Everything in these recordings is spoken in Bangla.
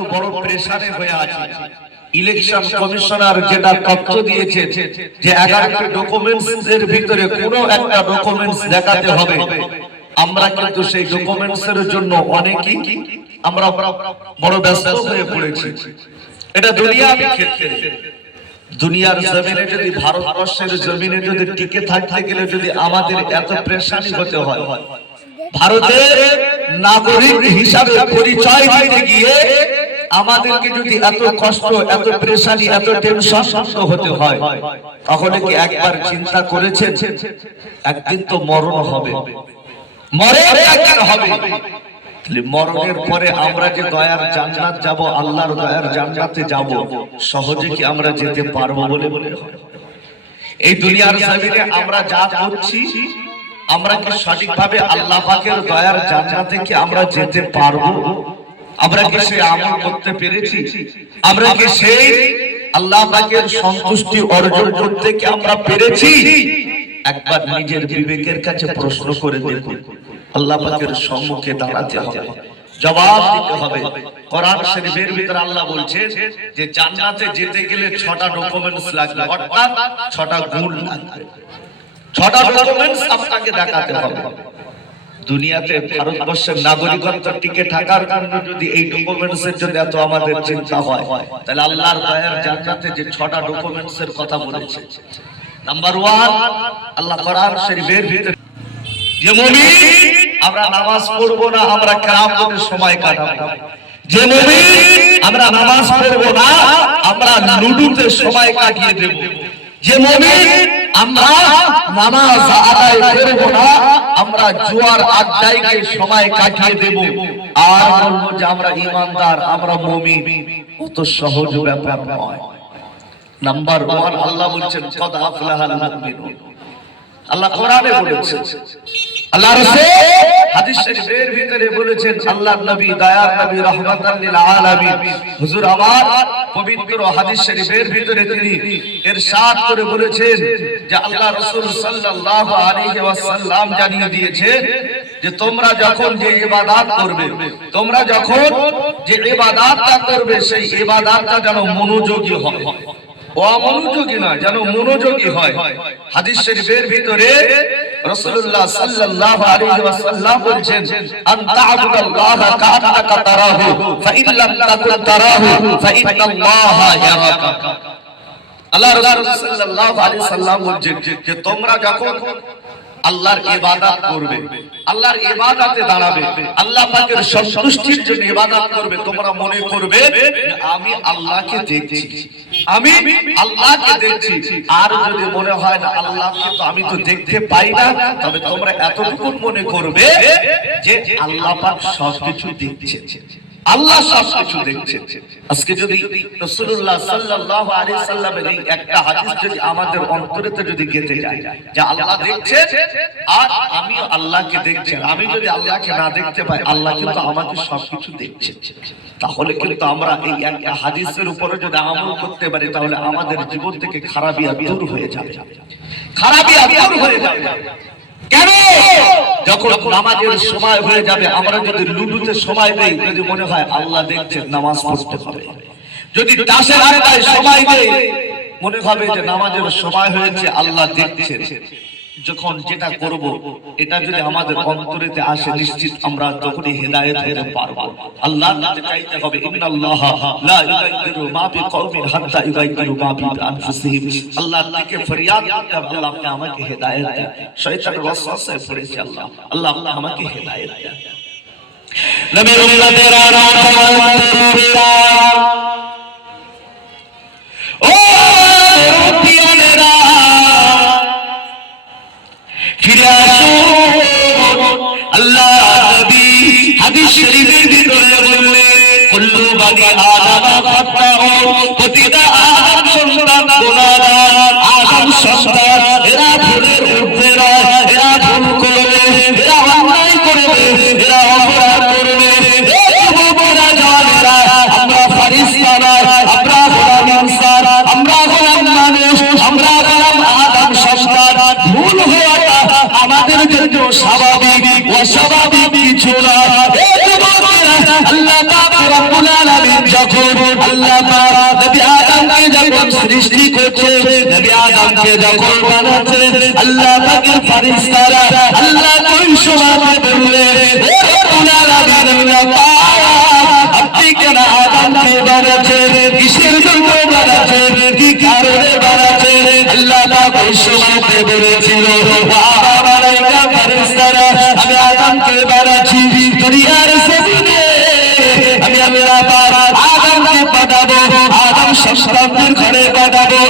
কিন্তু বড় প্রেসারে হয়ে আছে। ইলেকশন কমিশনার যেটা তথ্য দিয়েছে যে 11টি ডকুমেন্টস এর ভিতরে কোনো একটা ডকুমেন্টস দেখাতে হবে, আমরা কিন্তু সেই ডকুমেন্টস এর জন্য অনেকেই আমরা বড় ব্যস্ত হয়ে পড়েছি। এটা দুনিয়াবি ক্ষেত্রে, দুনিয়ার জমিনে যদি ভারতবর্ষের জমিনে যদি টিকে থাকতে গেলে যদি আমাদের এত প্রেসানি হতে হয়, ভারতের নাগরিক হিসাবে পরিচয় দিতে গিয়ে আমাদেরকে যদি এত কষ্ট, এত প্রেসানি, এত টেনশন হতে হয়, তাহলে কি একবার চিন্তা করেছেন একদিন তো মরণ হবে, মরণ একদিন হবে। মরণের পরে আমরা যে দয়ার জান্নাত যাব, আল্লাহর দয়ার জান্নাতে যাব, সহজে কি আমরা যেতে পারবো বলে মনে হয়? এই দুনিয়ার জমিনে আমরা যা করছি, আমরা কি সঠিকভাবে আল্লাহ পাকের দয়ার জান্নাতে কি আমরা যেতে পারবো? আমরা কি সেই আমল করতে পেরেছি? আমরা কি সেই আল্লাহ পাকের সন্তুষ্টি অর্জন করতে কি আমরা পেরেছি? একবার নিজের বিবেকের কাছে প্রশ্ন করে দেখুন। আল্লাহ পাকের সম্মুখে দাঁড়াতে হবে, জবাব দিতে হবে। কোরআন শরীফের ভিতরে আল্লাহ বলছেন যে জান্নাতে যেতে গেলে 6টা ডকুমেন্টস লাগবে, অর্থাৎ 6টা গুণ লাগবে, 6টা ডকুমেন্টস আপনাকে দেখাতে হবে। দুনিয়াতে ভারতবর্ষের নাগরিকত্ব টিকে থাকার কারণে যদি এই ডকুমেন্টস এর জন্য এত আমাদের চিন্তা হয়, তাহলে আল্লাহর দয়ার জান্নাতে যে 6টা ডকুমেন্টস এর কথা বলেছে, নাম্বার 1 আল্লাহ কোরআন শরীফের ভিতরে যে মুমিন আমরা নামাজ পড়বো না, আমরা কিয়ামতের সময় কাটাবো। যে মুমিন আমরা নামাজ পড়বো না, আমরা লুডুতে সময় কাটিয়ে দেব। যে মুমিন আমরা নামাজ আদায় করব না, আমরা জুয়ার আড্ডায় সময় কাটিয়ে দেব। আর বলবো যে আমরা ঈমানদার, আমরা মুমিন। অত সহজ ব্যাপার নয়। নাম্বার 1 আল্লাহ বলছেন কদ আফলাহাল মুমিনুন। আল্লাহ কোরআনে বলেছেন, আল্লাহ রাসূল হাদিস শরীফের ভিতরে বলেছেন, আল্লাহর নবী দয়ার নবী রাহমাতাল লিল আলামিন হুজুর আমার পবিত্র হাদিস শরীফের ভিতরে তিনি ইরশাদ করে বলেছেন যে আল্লাহ রাসূল সাল্লাল্লাহু আলাইহি ওয়াসাল্লাম জানিয়ে দিয়েছেন যে তোমরা যখন যে ইবাদত করবে, তোমরা যখন যে ইবাদতটা করবে, সেই ইবাদতটা যেন মনোযোগী হয়, অমনোযোগী না, যেন মনোযোগী হয়। হাদিস শরীফের ভিতরে রাসূলুল্লাহ সাল্লাল্লাহু আলাইহি ওয়াসাল্লাম বলেছেন, আন তা'বুদাল্লাহা কা'আন্নাকা তারাহু ফাইন লাম তাকুন তারাহু ফাইন্নাল্লাহা ইয়ারাকা। আল্লাহ রাসূল সাল্লাল্লাহু আলাইহি ওয়াসাল্লাম বলেন যে তোমরা যখন আল্লাহর ইবাদত করবে, আল্লাহর ইবাদতে দাঁড়াবে, আল্লাহ পাকের সন্তুষ্টির জন্য ইবাদত করবে, তোমরা মনে করবে আমি আল্লাহকে দেখছি, আমি আল্লাহকে দেখছি। আর যদি মনে হয় না আল্লাহকে তো আমি তো দেখতে পাই না, তবে তোমরা এতটুকু মনে করবে যে আল্লাহ পাক সবকিছু দেখছেন, আল্লাহ সবকিছু দেখছেন। আজকে যদি রাসূলুল্লাহ সাল্লাল্লাহু আলাইহি সাল্লামের এই একটা হাদিস যদি আমাদের অন্তরেতে যদি গেঁথে যায় যে আল্লাহ দেখছেন আর আমি আল্লাহকে দেখছি, আমি যদি আল্লাহকে না দেখতে পাই, আল্লাহ কিন্তু আমাকে সবকিছু দেখছেন, তাহলে কিন্তু আমরা এই একটা হাদিসের উপরে যদি আমল করতে পারি, তাহলে আমাদের জীবন থেকে খারাপিয়া দূর হয়ে যাবে, খারাপিয়া দূর হয়ে যাবে। কেন? যখন নামাজের সময় হয়ে যাবে, আমরা যদি লুডুতে সময় দেই, যদি মনে হয় আল্লাহ দেখছেন, নামাজ পড়তে হবে। যদি তাসের আড্ডায় সময় দেই, মনে হবে যে নামাজের সময় হয়েছে, আল্লাহ দেখছেন। যখন যেটা করব, এটা যদি আমাদের অন্তরেতে আসে, নিশ্চিত আমরা তখনই হেদায়েত হতে পারবো। আল্লাহর কাছে চাইতে হবে, ইন্নাল্লাহা লা ইউগাইয়িরু মা বিকওমিন হাত্তা ইউগাইয়িরু মা বিআনফুসিহিম। আল্লাহর থেকে ফরিয়াদ করতে হবে, আল্লাহ আপনি আমাকে হেদায়েত দেন। শয়তানের ওয়াসওয়াসায় পড়েছি, আল্লাহ আপনি আমাকে হেদায়েত দেন। নবীর উম্মতেরা ও পিয়ানেরা ফিরে আসুন। আল্লাহ নবী হাদিস শরীফের ভিতরে বললেন, কুল্লু বানি আদম খাতাউ, প্রতিটা আদম সন্তান গুনাহগার। আদম সন্তান এরা ভুলের ঊর্ধ্বে নয়, এরা ভুল করবে, এরা অন্যায় করবে, এরা অপরাধ করবে। আমরা ফারিস্তা নয়, আমরা গোলাম ইনসান, আমরা গোলাম মানুষ, আমরা গোলাম আদম সন্তান। ভুল হওয়াটা আমাদের জন্য স্বাভাবিক, অস্বাভাবিক কিছু না। আল্লাহ পাক রব্বুল আলামিন যখন আল্লাহ পাক নবী আদমকে যখন সৃষ্টি করছে, নবী আদমকে যখন বানাচ্ছে, আল্লাহ পাকের ফেরেশতারা আল্লাহ ওই সময় বললে আপনি কেন আদমকে বানাচ্ছেন, কিসের জন্য বানাচ্ছেন, কি কারণে বানাচ্ছেন? আল্লাহ পাক ওই সময় বলেছিল মালায়েকা ফেরেশতারা আমি আদমকে বানাচ্ছি দুনিয়ার জমিনে, আমি আল্লাহ পাক আদমকে পাঠাবো, আদম সন্তানদের ঘরে পাঠাবো,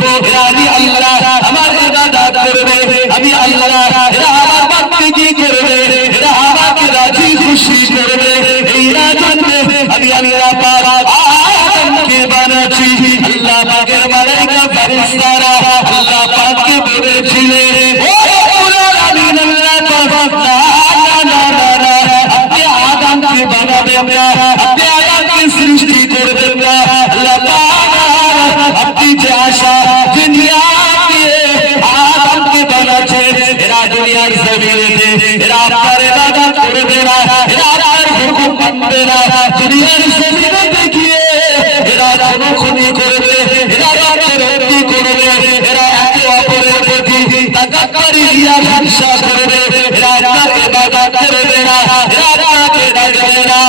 আমি আল্লাহ আমার ইবাদত করবে, আমি আল্লাহ এরা আমার বাপকে কি করবে, এরা আমাকে রাজি খুশি করবে, এই রাজনে আমি আল্লাহ পাক আদমকে বানাচ্ছি। আল্লাহ পাকের মালায়েকা ফেরেশতারা আল্লাহ পাককে বলেছিলেন ও আল্লাহ আমিন আল্লাহ পাক আপনি আদমকে বানাবেন না, আপনি আদমকে সৃষ্টি করবেন না, আল্লাহ পাক আপনি যে আশা যে নিয়াত দিয়ে আদমকে বানাচ্ছেন, এরা দুনিয়ার জমিনে এরা আপনার ইবাদত করবে না, এরা আপনার হুকুম মানবে না, দুনিয়ার জমিনে দেখিয়ে এরা খুনি করবে, এরা রাজনীতি করবে, এরা একে অপরের প্রতি তাকাক্কুরি আর হিংসা করবে, এরা আপনার ইবাদত করবে না, এরা আপনাকে ডাকবে না।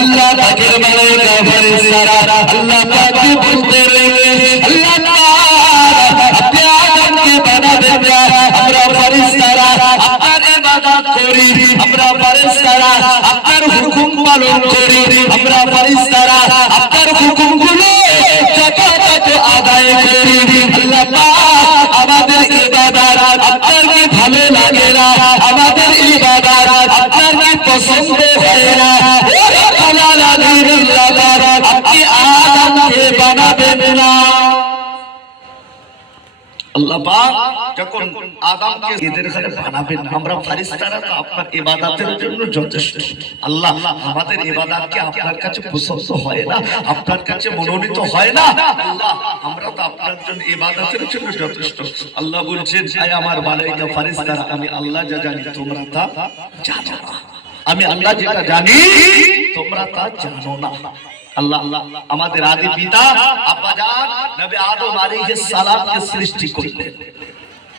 আল্লাহ পাকের মালায়েকা ফেরেশতারা আল্লাহ পাককে বলতে রইলেন আল্লাহ পাক আপনি আদমকে বানাবেন না, আমরা ফেরেশতারা আপনার ইবাদত করি, আমরা ফেরেশতারা আপনার হুকুম পালন করি, আমরা ফেরেশতারা আপনার হুকুমগুলো যথাযথ আদায় করি। আল্লাহ পাক আমাদের ইবাদত আপনার কি ভালো লাগে না, আমাদের ইবাদত আপনার কি পছন্দ হয় না, আপনি আদমকে বানাবেন না। আল্লাহ পাক যখন আদমকে এদের ঘরে বানাবেন, আমরা ফেরেশতারা তো আপনার ইবাদতের জন্য যথেষ্ট। আল্লাহ আমাদের ইবাদত কি আপনার কাছে পছন্দ হয় না, আপনার কাছে মনোনীত হয় না? আল্লাহ আমরা তো আপনার জন্য ইবাদতের জন্য যথেষ্ট। আল্লাহ বলছেন আয় আমার মালায়েকা ফেরেশতারা আমি আল্লাহ যা জানি তোমরা তা জানো না, আমি আল্লাহ যেটা জানি তোমরা তা জানো না। আল্লাহ আমাদের আদি পিতা আব্বাজান নবী আদম আলাইহিস সালামকে সৃষ্টি করলেন,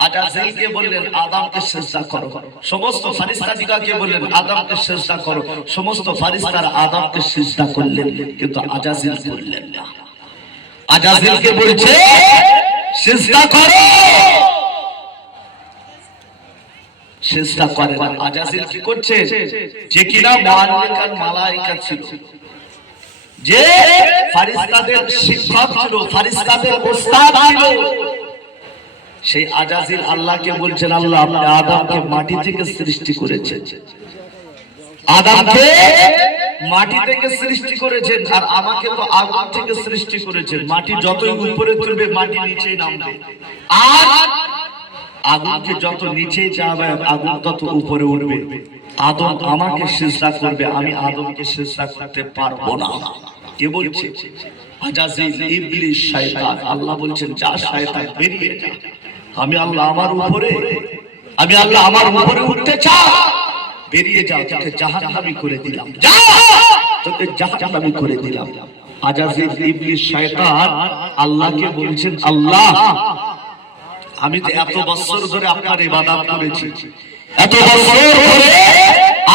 আজাজিলকে বললেন আদমকে সিজদা করো, সমস্ত ফেরেশতাদিগকে বললেন আদমকে সিজদা করো, সমস্ত ফেরেশতারা আদমকে সিজদা করলেন, কিন্তু আজাজিল করলেন না। আজাজিলকে বলছে সিজদা করো, সিজদা করে না। আজাজিল কি করছে? যে কিনা মুআল্লিকান মালায়েকা ছিল, যে ফেরেশতাদের শিক্ষক ছিল, ফেরেশতাদের ওস্তাদ ছিল, সেই আজাজিল আল্লাহকে বলছেন আল্লাহ আপনি আদমকে মাটি থেকে সৃষ্টি করেছেন, আদমকে মাটি থেকে সৃষ্টি করেছেন, আর আমাকে তো আগুন থেকে সৃষ্টি করেছেন। মাটি যতই উপরে তুলবে মাটি নিচেই নামবে, আর আগুনকে যত নিচে যাবে আগুন তত উপরে উঠবে। আদম আমাকে সিজদা করবে, আমি আদমকে সিজদা করতে পারবো না। কে বলছে? আজাজিল ইবলিস শয়তান। আল্লাহ বলছেন যা শয়তান বেরিয়ে যা, আমি আল্লাহ আমার উপরে উঠতে চাও, বেরিয়ে যাও, তোকে জাহান্নামী করে দিলাম, যা তোকে জাহান্নামী করে দিলাম। আজাজিল ইবলিস শয়তান আল্লাহকে বলছেন আল্লাহ আমি তো এত বছর ধরে আপনার ইবাদত করেছি, এত বছর ধরে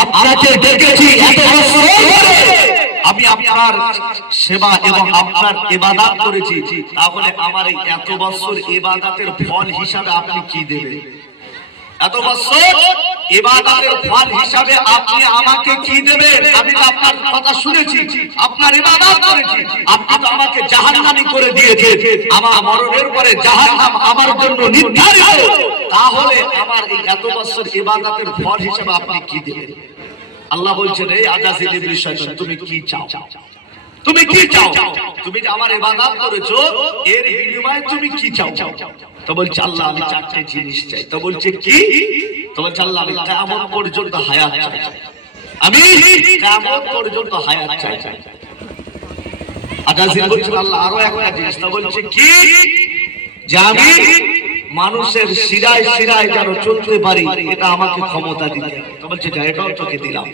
আপনাকে ডেকেছি, এত বছর ধরে আমি আপনার সেবা এবং আপনার ইবাদত করেছি, তাহলে আমার এই এত বছর ইবাদতের ফল হিসাবে আপনি কি দেবেন? এত বছর ইবাদতের ফল হিসাবে আপনি আমাকে কি দেবেন? আমি তো আপনার কথা শুনেছি, আপনার ইবাদত করেছি, আপনি তো আমাকে জাহান্নামী করে দিয়েছেন, আমার মরণের পরে জাহান্নাম আমার জন্য নির্ধারিত, তাহলে আমার এই এত বছর ইবাদতের ফল হিসাবে আপনি কি দেবেন? আল্লাহ বলছেন এই আজাজিল ইবলিস শয়তান তুমি কি চাও? তুমি কি চাও? তুমি যে আমার ইবাদত করেছো এর বিনিময়ে তুমি কি চাও? তো বলছে আল্লাহ আমি চারটি জিনিস চাই। তো বলছে কি? তো বলছে আল্লাহ আমি কিয়ামত পর্যন্ত হায়াত চাই, আমি কিয়ামত পর্যন্ত হায়াত চাই। আজাজিল বলছে আল্লাহ আরো একটা জিনিস। তো বলছে কি? যে আমি মানুষের শিরায় শিরায় যেন চলতে পারি, এটা আমাকে ক্ষমতা দিতে হবে। তো বলছে যা, এটাও তোকে দিলাম।